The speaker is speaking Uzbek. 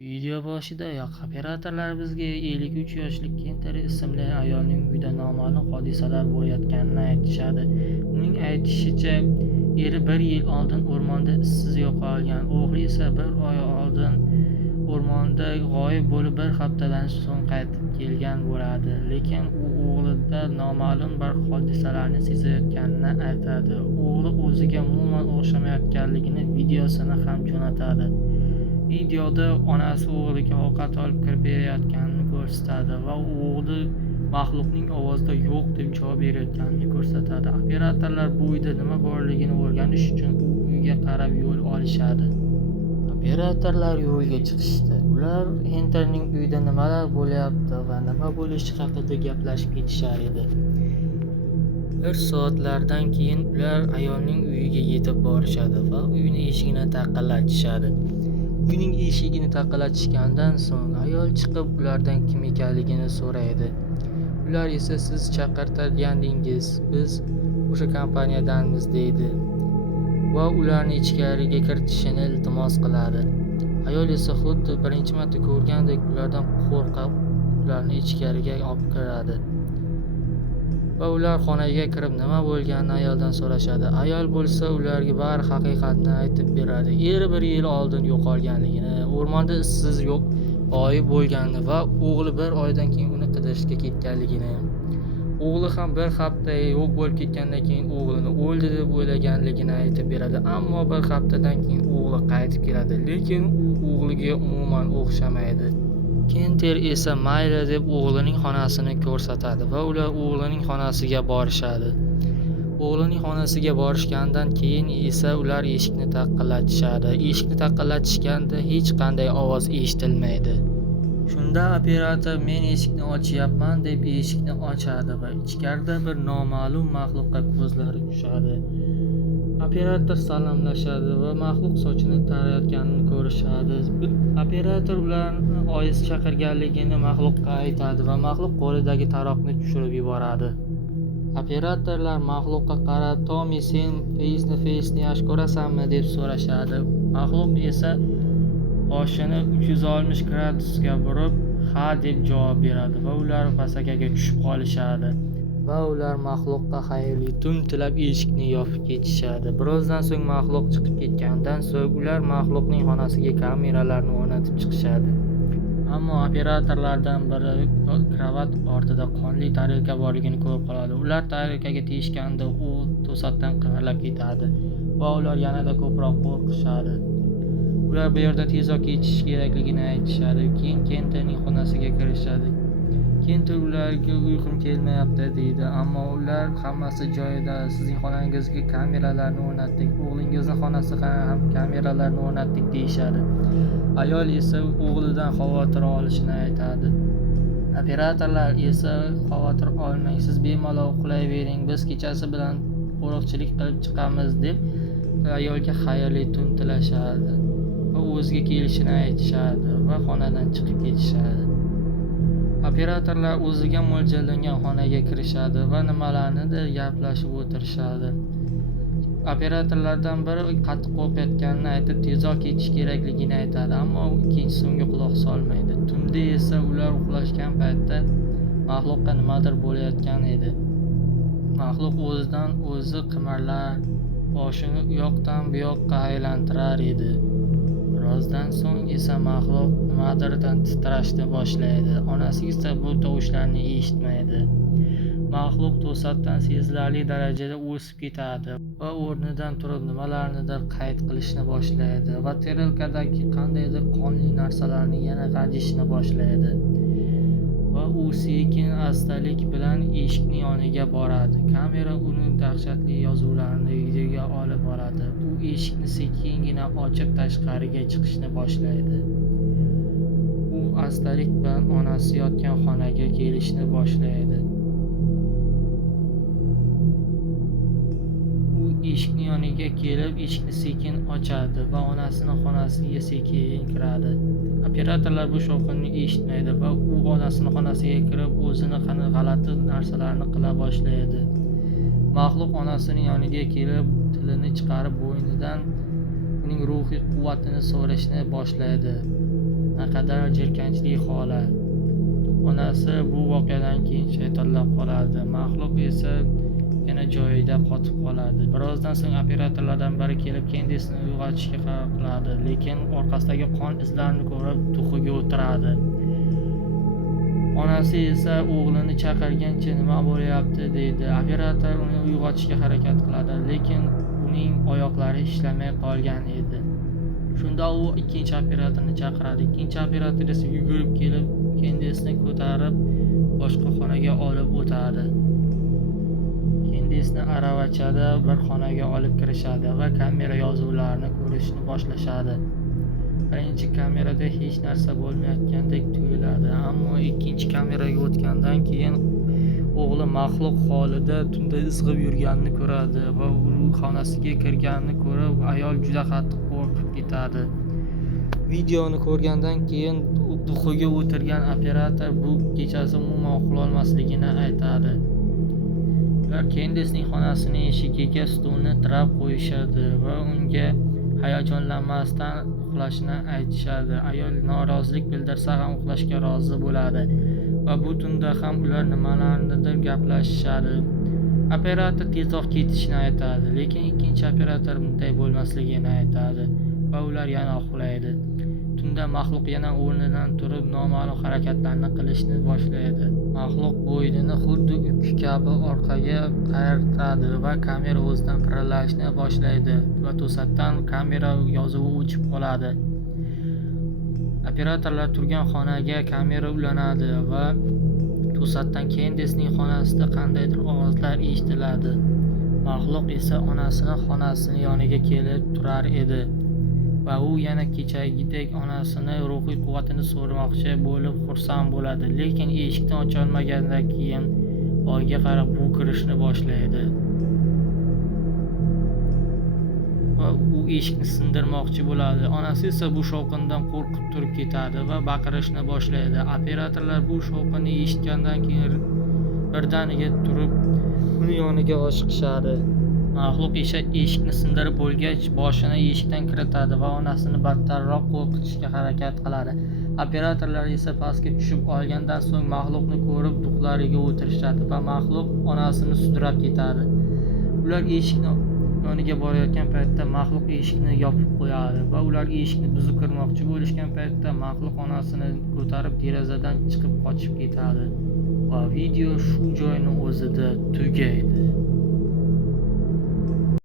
Video boshidayoq operatorlar bizga 53 yoshli Kenter ismli ayolning uyida noma'lum hodisalar bo'layotganini aytishadi. Uning aytishicha, eri 1 yil oldin o'rmonda izsiz yo'qolgan, o'g'li esa 1 oy oldin o'rmonda g'oyib bo'lib, 1 haftadan so'ng qaytib kelgan bo'ladi. Lekin u o'g'lida noma'lum bir hodisalarni sezayotganini aytadi. O'g'li o'ziga umuman o'xshamayotganligini videosini ham jo'natadi. Videoda onasi o'g'liga ovqat olib kirib berayotganini ko'rsatadi va o'g'li maxluqning ovozida yo'q deb javob berayotganini ko'rsatadi. Operatorlar bu uyda nima borligini o'rganish uchun u uyga qarab yo'l olishadi. Operatorlar yo'lga chiqishdi. Ular Kenterning uyida nimalar bo'lyapti va nima bo'lishi haqida gaplashib ketishar edi. Bir soatlardan keyin ular ayolning uyiga yetib borishadi va uyning eshigini taqillatishadi. Uyning eshigini taqillatishgandan so'ng ayol chiqib ulardan kim ekanligini so'raydi. Ular esa siz chaqirtirgandingiz, biz o'sha kompaniyadanmiz deydi va ularni ichkariga kiritishini iltimos qiladi. Ayol esa xuddi birinchi marta ko'rgandek ulardan qo'rqib, ularni ichkariga olib kiradi. Va ular xonaga kirib nima bo'lganini ayoldan so'rashadi. Ayol bo'lsa ularga bari haqiqatni aytib beradi. Eri 1 yil oldin yo'qolganligini, o'rmonda izsiz g'oyib bo'lganini va o'g'li 1 oydan keyin uni qidirishga ketganligini, o'g'li ham 1 hafta yo'q bo'lib ketgandan keyin o'g'lini o'ldi deb o'ylaganligini aytib beradi. Ammo 1 haftadan keyin o'g'li qaytib keladi, lekin u o'g'liga umuman o'xshamaydi. Kenter esa mayli deb o'g'lining xonasini ko'rsatadi va ular o'g'lining xonasiga borishadi. O'g'lining xonasiga borishgandan keyin esa ular eshikni taqillatishadi. Eshikni taqillatishganda hech qanday ovoz eshitilmaydi. Shunda operator men eshikni ochyapman deb eshikni ochadi va ichkarida bir noma'lum maxluqqa ko'zlari tushadi. Operator salomlashadi va maxluq sochini tarayotganini ko'rishadi. Operator ularni oyisi chaqirganligini maxluqqa aytadi va maxluq qo'lidagi taroqni tushirib yuboradi. Operatorlar maxluqqa qarab, "Tommi, sen Face'ni yaxshi ko'rasanmi?" deb so'rashadi. Maxluq esa boshini 360 gradusga burib, "Ha" deb javob beradi va ular pasakaga tushib qolishadi. Va ular maxluqqa xayrli tun tilab eshikni yopib ketishadi. Birozdan so'ng maxluq chiqib ketgandan so'ng ular maxluqning xonasiga kameralarni o'rnatib chiqishadi. Ammo operatorlardan biri kravat ortida qonli tarelka borligini ko'rib qoladi. Ular tarelkaga tegishganda u to'satdan qimirlab ketadi va ular yanada ko'proq qo'rqishadi. Ular bu yerdan tezroq ketish kerakligini aytishadi. Keyin Kenterning xonasiga kirishadi. Kenter ularga uyqum kelmayapti deydi, ammo ular hammasi joyida. Sizning xonangizga kameralarni o'rnatdik, o'g'lingizning xonasiga ham kameralarni o'rnatdik deyishadi. Ayol esa o'g'lidan xavotir olishini aytadi. Operatorlar esa xavotir olmang, siz bemalol uxlayvering, biz kechasi bilan qo'riqchilik qilib chiqamiz deb ayolga xayrli tun tilashadi va o'ziga kelishini aytishadi va xonadan chiqib ketishadi. Operatorlar o'ziga mo'ljallangan xonaga kirishadi va nimalarnidir gaplashib o'tirishadi. Operatorlardan biri qattiq qo'rqayotganini aytib, tezroq ketish kerakligini aytadi, ammo ikkinchisi unga quloq solmaydi. Tunda esa ular uxlashgan paytda maxluqqa nimadir bo'layotgan edi. Maxluq o'zidan o'zi qimirlar, boshini u yoqdan bu yoqqa aylantirar edi. Birozdan so'ng esa maxluq nimadirdan titrashni boshlaydi. Onasi esa bu tovushlarni eshitmaydi. Maxluq to'satdan sezilarli darajada o'sib ketadi va o'rnidan turib nimalarnidir qayd qilishni boshlaydi va tarelkadagi qandaydir qonli narsalarni yana g'ajishni boshlaydi. Va u sekin astalik bilan eshikning yoniga boradi. Kamera uning dahshatli yozuvlarini videoga olib boradi. U eshikni sekingina ochib tashqariga chiqishni boshlaydi. U astalik bilan onasi yotgan xonaga kelishni boshlaydi. U eshikning yoniga kelib, eshikni sekin ochadi va onasining xonasiga sekin kiradi. Operatorlar bu shovqinni eshitmaydi va u onasining xonasiga kirib, o'zini g'alati narsalarni qila boshlaydi. Maxluq onasining yoniga kelib, tilini chiqarib bo'ynidan uning ruhiy quvvatini so'rashni boshlaydi. Naqadar jirkanchli holat. Onasi bu voqeadan keyin shaytonlab qoladi. Maxluq esa yana joyida qotib qoladi. Birozdan so'ng operatorlardan biri kelib Kendisni uyg'otishga qaror qiladi, lekin orqasidagi qon izlarini ko'rib tuxuga o'tiradi. Onasi esa o'g'lini chaqirgancha nima bo'lyapti deydi. Operator uni uyg'otishga harakat qiladi, lekin uning oyoqlari ishlamay qolgan edi. Shunda u ikkinchi operatorni chaqiradi. Ikkinchi operator esa yugurib kelib Kendisni ko'tarib boshqa xonaga olib o'tadi. Kendisni aravachada bir xonaga olib kirishadi va kamera yozuvlarini ko'rishni boshlashadi. Birinchi kamerada hech narsa bo'lmayotgandek tuyuladi, ammo ikkinchi kameraga o'tgandan keyin o'g'li maxluq holida tunda izg'ib yurganini ko'radi va u xonasiga kirganini ko'rib, ayol juda qattiq qo'rqib ketadi. Videoni ko'rgandan keyin duxuga o'tirgan operator bu kechasi umuman uxlolmasligini aytadi. Ular Kendisning xonasining eshigiga stulni tirab qo'yishadi va unga hayajonlanmasdan uxlashni aytishadi. Ayol norozilik bildirsa ham uxlashga rozi bo'ladi va bu tunda ham ular nimalarnidir gaplashishadi. Operator tezroq ketishni aytadi, lekin ikkinchi operator bunday bo'lmasligini aytadi va ular yana uxlaydi. Tunda maxluq yana o'rnidan turib noma'lum harakatlarni qilishni boshlaydi. Maxluq bo'ynini xuddi ukki kabi orqaga qaytaradi va kamera o'zidan pirillashni boshlaydi va to'satdan kamera yozuvi o'chib qoladi. Operatorlar turgan xonaga kamera ulanadi va to'satdan Kendisning xonasida qandaydir ovozlar eshitiladi. Maxluq esa onasining xonasining yoniga kelib turar edi va u yana kechagidek onasini ruhiy quvvatini so'ramoqchi bo'lib xursand bo'ladi, lekin eshikni ocholmagandan keyin oyga qarab bo'kirishni boshlaydi va u eshikni sindirmoqchi bo'ladi. Onasi esa bu shovqindan qo'rqib turib ketadi va baqirishni boshlaydi. Operatorlar bu shovqinni eshitgandan keyin birdaniga turib uni yoniga oshiqishadi. Maxluq esa eshikni sindirib bo'lgach, boshini eshikdan kiritadi va onasini battarroq qo'rqitishga harakat qiladi. Operatorlar esa pastga tushib olgandan so'ng maxluqni ko'rib duxlariga o'tirishadi va maxluq onasini sudrab ketadi. Ular eshikni yoniga borayotgan paytda maxluq eshikni yopib qo'yadi va ular eshikni buzib kirmoqchi bo'lishgan paytda maxluq onasini ko'tarib derazadan chiqib qochib ketadi va video shu joyning o'zida tugaydi.